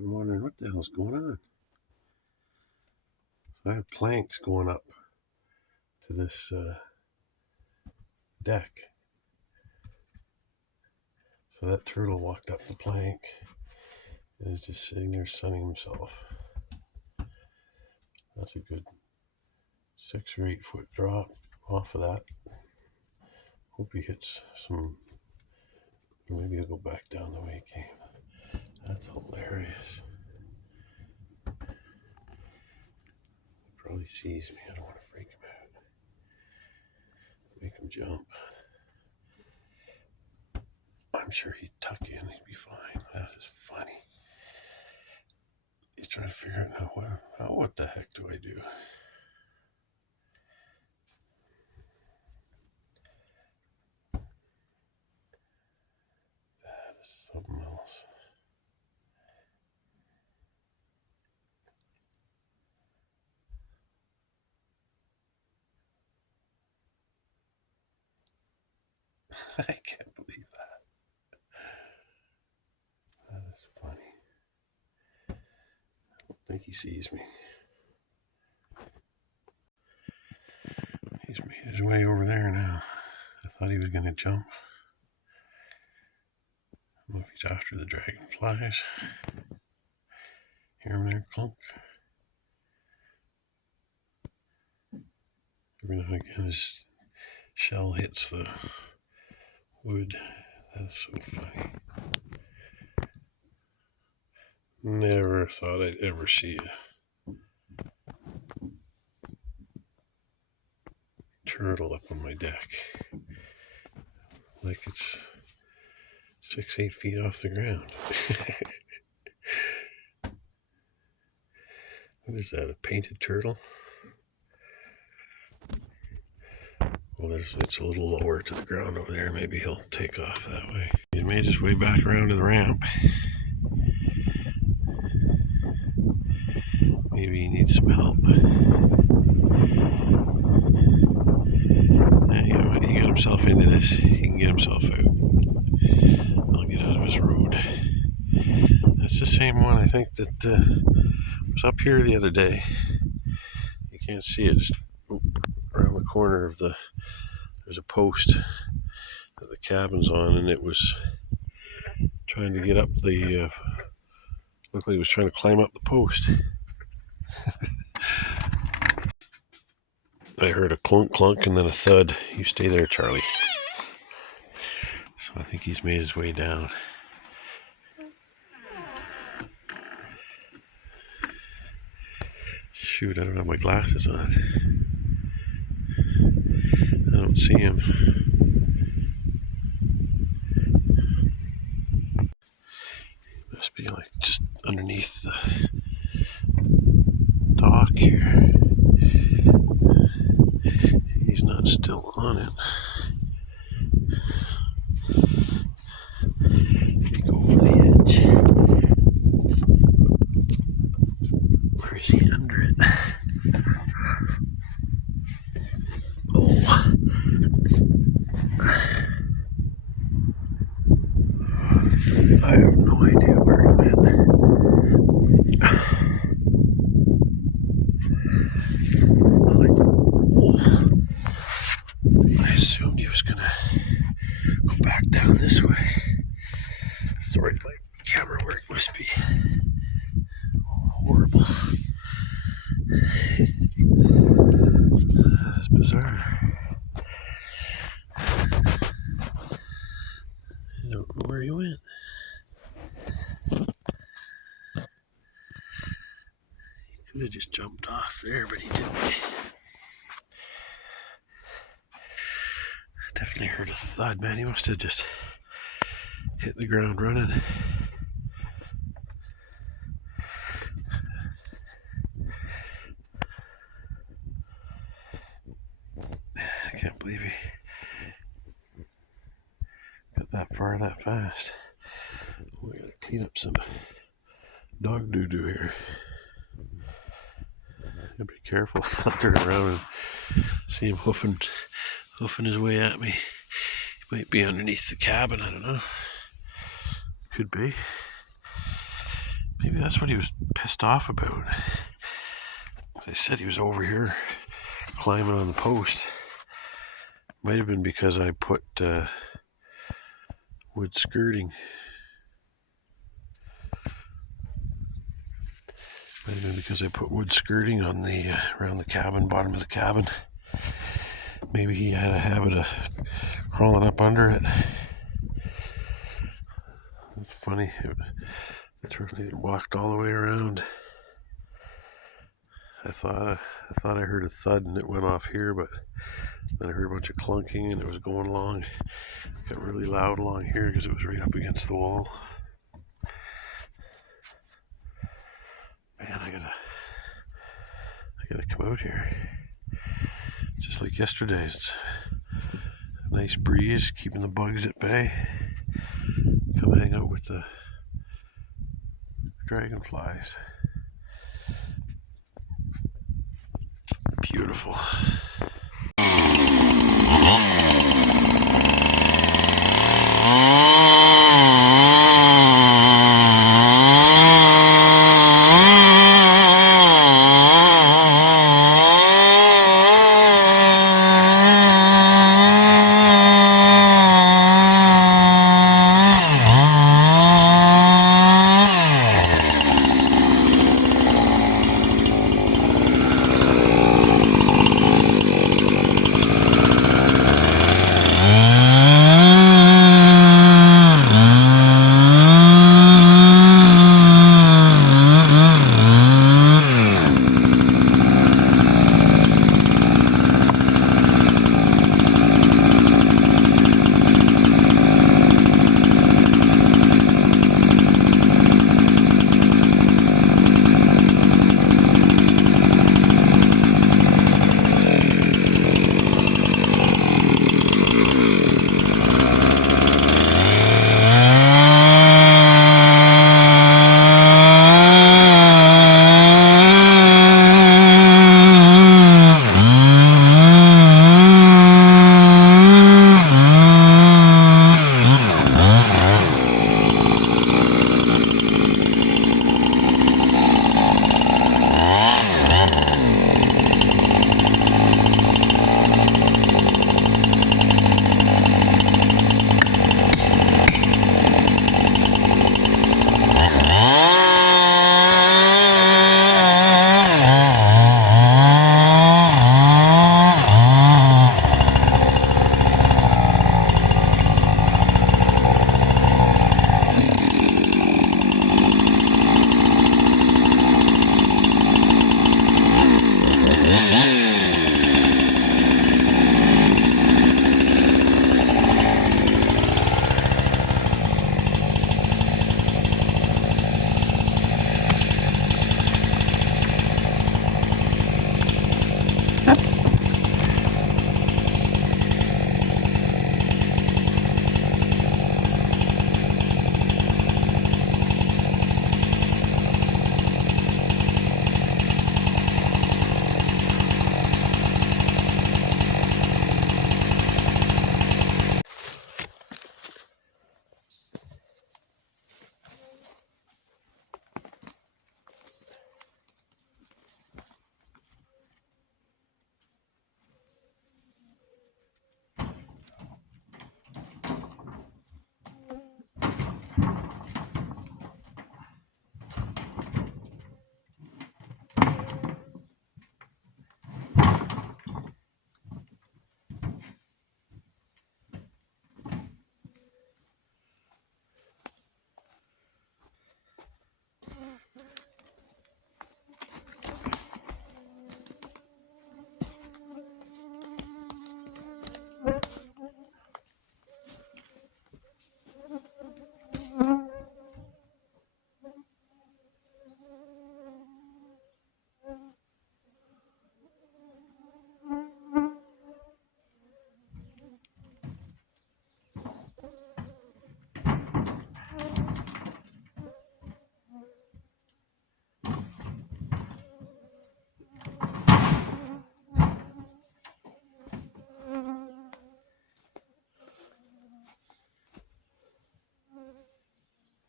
I'm wondering what the hell's going on. So I have planks going up to this deck. So that turtle walked up the plank and is just sitting there sunning himself. That's a good 6 or 8 foot drop off of that. Hope he hits some, or maybe he'll go back down the way he came. That's hilarious. He probably sees me. I don't want to freak him out. Make him jump. I'm sure he'd tuck in. He'd be fine. That is funny. He's trying to figure out now what the heck do I do? That is something else. I can't believe that. That is funny. I don't think he sees me. He's made his way over there now. I thought he was going to jump. I don't know if he's after the dragonflies. Hear him there, clunk. Every now and again his shell hits the wood. That's so funny. Never thought I'd ever see a turtle up on my deck. Like it's 6-8 feet off the ground. What is that, a painted turtle? Well, it's a little lower to the ground over there. Maybe he'll take off that way. He made his way back around to the ramp. Maybe he needs some help. You know what? He got himself into this. He can get himself out. I'll get out of his road. That's the same one, I think, that was up here the other day. You can't see it. Just around the corner of there's a post that the cabin's on, and it was trying to get up the, looked like it was trying to climb up the post. I heard a clunk clunk and then a thud. You stay there, Charlie. So I think he's made his way down. Shoot, I don't have my glasses on. I don't see him. He must be like just underneath the dock here. He's not still on it. Go over the edge. Where is he? Under it. Oh. I have no idea where he went. I assumed he was gonna go back down this way. Sorry, my camera work must be horrible. That's bizarre. I don't know where he went. He could have just jumped off there, but he didn't. Definitely heard a thud, man. He must have just hit the ground running. I can't believe he got that far that fast. We gotta clean up some dog doo-doo here. Gotta be careful. I'll turn around and see him hoofing his way at me. He might be underneath the cabin, I don't know. Could be. Maybe that's what he was pissed off about. They said he was over here climbing on the post. Might have been because I put wood skirting. Might have been because I put wood skirting on the around the cabin, bottom of the cabin. Maybe he had a habit of crawling up under it. It's funny. It walked all the way around. I thought I heard a thud and it went off here, but then I heard a bunch of clunking and it was going along. It got really loud along here because it was right up against the wall. Man, I gotta come out here. Just like yesterday, it's a nice breeze, keeping the bugs at bay. Come hang out with the dragonflies. Beautiful.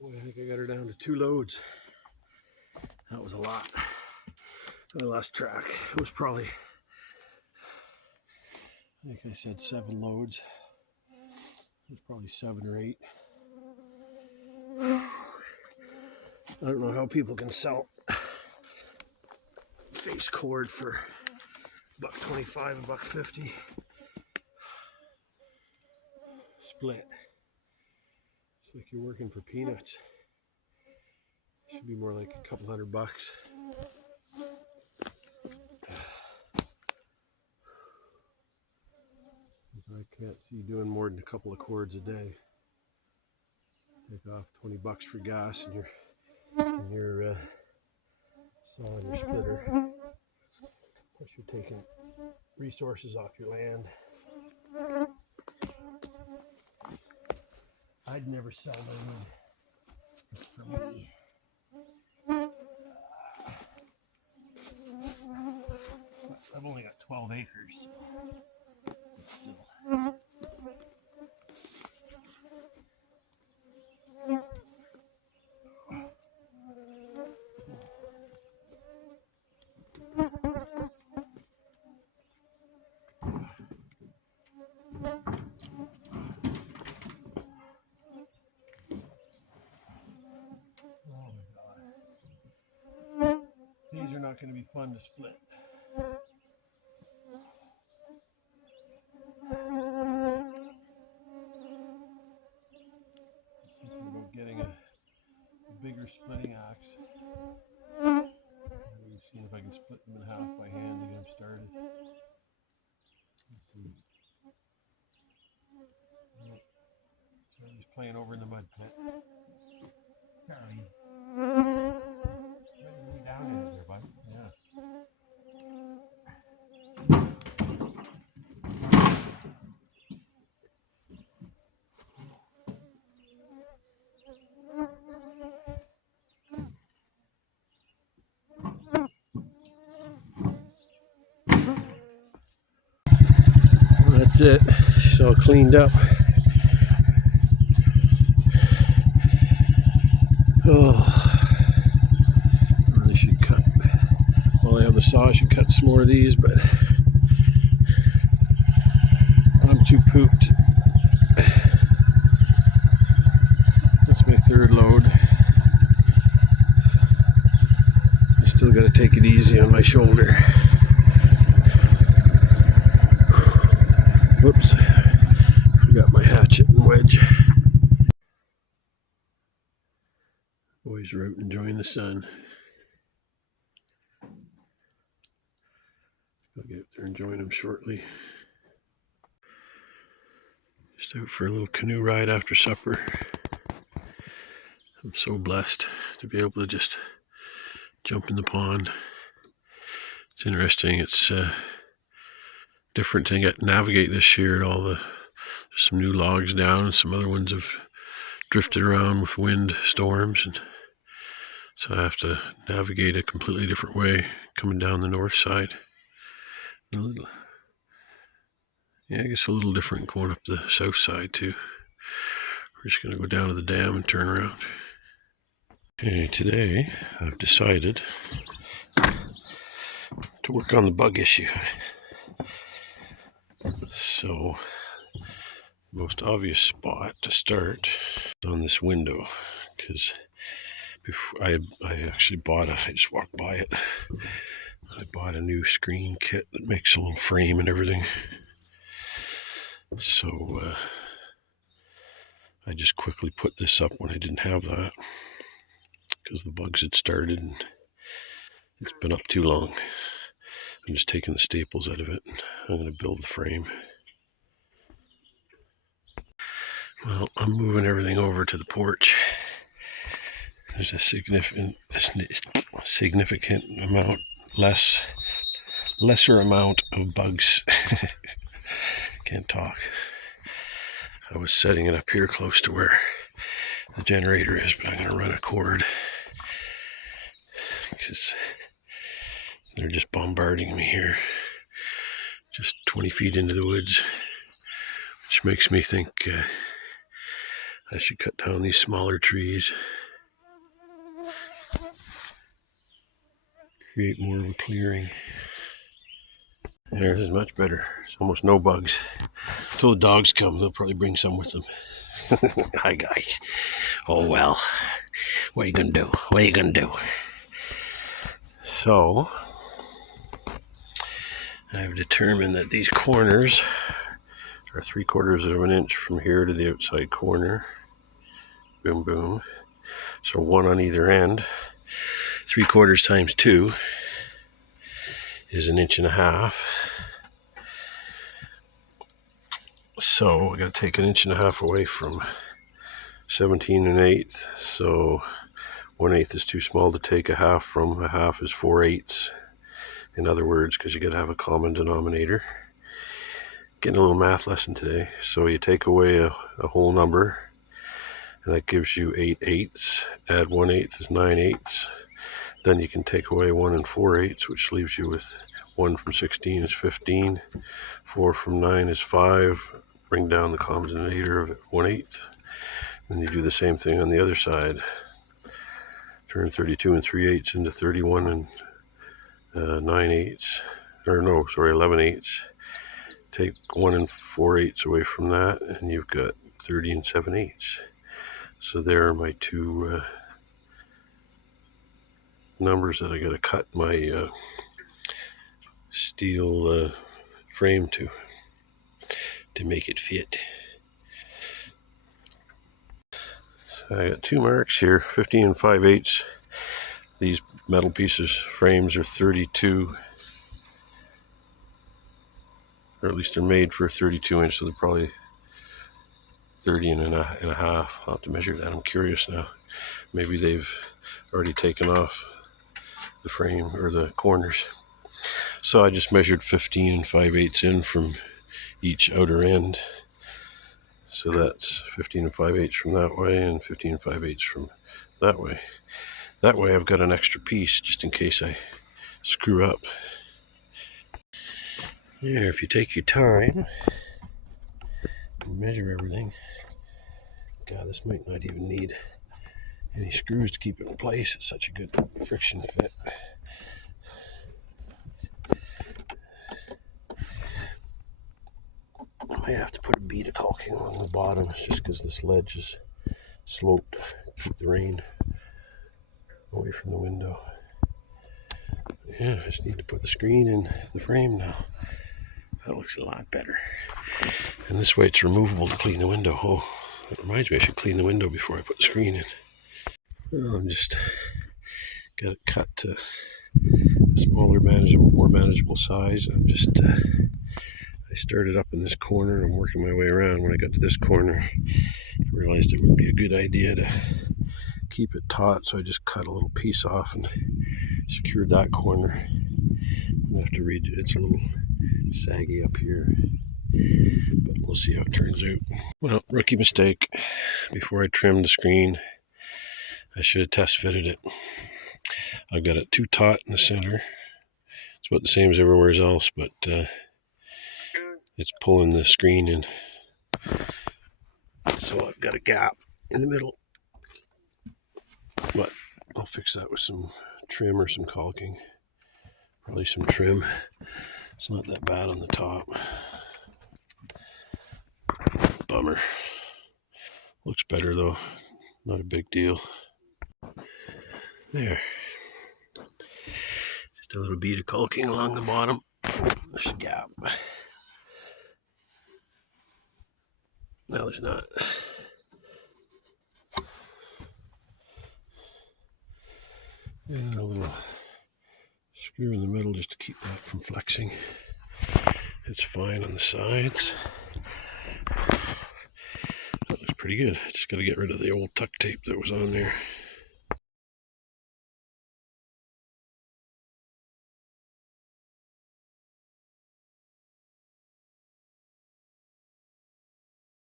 Boy, I think I got her down to 2 loads. That was a lot. I lost track. It was probably, like I said, 7 loads. It was probably 7 or 8. I don't know how people can sell face cord for $1.25 and $1.50. Split. It's like you're working for peanuts. Should be more like a couple $100. I can't see doing more than a couple of cords a day. Take off $20 for gas and your saw and your splitter. Plus you're taking resources off your land. I'd never sell my wood for me. I've only got 12 acres. Still. Oh my God. These are not going to be fun to split. I'm thinking about getting a bigger splitting axe. See if I can split them in half by hand to get them started. Let's see. Charlie's playing over in the mud pit. Charlie. Way down in it there, bud. Yeah. Well, that's it. It's all cleaned up. Oh, really should cut. While I have the saw, I should cut some more of these, but I'm too pooped. That's my 3rd load. I still got to take it easy on my shoulder. Whoops, forgot my hatchet and wedge. Boys are out enjoying the sun. I'll get up there and join them shortly. Just out for a little canoe ride after supper. I'm so blessed to be able to just jump in the pond. It's interesting. It's different to navigate this year. There's some new logs down, and some other ones have drifted around with wind storms, and so I have to navigate a completely different way coming down the north side. I guess a little different going up the south side too. We're just going to go down to the dam and turn around. Okay, today I've decided to work on the bug issue. So, the most obvious spot to start is on this window, because I actually I just walked by it. I bought a new screen kit that makes a little frame and everything. So I just quickly put this up when I didn't have that, because the bugs had started and it's been up too long. I'm just taking the staples out of it. I'm going to build the frame. Well, I'm moving everything over to the porch. There's a significant amount, lesser amount of bugs. Can't talk. I was setting it up here close to where the generator is, but I'm going to run a cord because they're just bombarding me here, just 20 feet into the woods, which makes me think I should cut down these smaller trees. create more of a clearing. There, this is much better. It's almost no bugs. Until the dogs come, they'll probably bring some with them. Hi guys. Oh well. What are you gonna do? What are you gonna do? So, I've determined that these corners are 3/4 of an inch from here to the outside corner. Boom, boom. So one on either end. 3/4 times 2 is 1.5 inches. So I got to take 1.5 inches away from 17 1/8. So 1/8 is too small to take a half from. A half is 4/8. In other words, because you got to have a common denominator. Getting a little math lesson today. So you take away a whole number, and that gives you 8/8. Add 1/8 is 9/8. Then you can take away 1 4/8, which leaves you with 1 from 16 is 15. 4 from 9 is 5. Bring down the common denominator of 1/8. Then you do the same thing on the other side. Turn 32 3/8 into 31 and 9/8. Or no, sorry, 11/8. Take 1 4/8 away from that, and you've got 30 7/8. So there are my two numbers that I got to cut my steel frame to make it fit. So I got 2 marks here, 15 5/8. These metal pieces, frames, are 32, or at least they're made for a 32 inch, so they're probably 30 and a half. I'll have to measure that. I'm curious now. Maybe they've already taken off the frame or the corners. So I just measured 15 5/8 in from each outer end. So that's 15 5/8 from that way and 15 5/8 from that way. That way I've got an extra piece just in case I screw up. Yeah, if you take your time and measure everything, God, this might not even need any screws to keep it in place. It's such a good friction fit. I might have to put a bead of caulking along the bottom just because this ledge is sloped to keep the rain away from the window. Yeah, I just need to put the screen in the frame now. That looks a lot better. And this way it's removable to clean the window. Oh, that reminds me, I should clean the window before I put the screen in. Well, I'm just got it cut to a smaller, more manageable size. I'm just I started up in this corner and I'm working my way around. When I got to this corner, I realized it would be a good idea to keep it taut, so I just cut a little piece off and secured that corner. I have to read it. It's a little saggy up here, but we'll see how it turns out. Well, rookie mistake. Before I trimmed the screen, I should have test fitted it. I've got it too taut in the center. It's about the same as everywhere else, but it's pulling the screen in. So I've got a gap in the middle. But I'll fix that with some trim or some caulking. Probably some trim. It's not that bad on the top. Bummer. Looks better though. Not a big deal. There. Just a little bead of caulking along the bottom. There's a gap. No, there's not. And a little screw in the middle just to keep that from flexing. It's fine on the sides. That looks pretty good. Just got to get rid of the old tuck tape that was on there.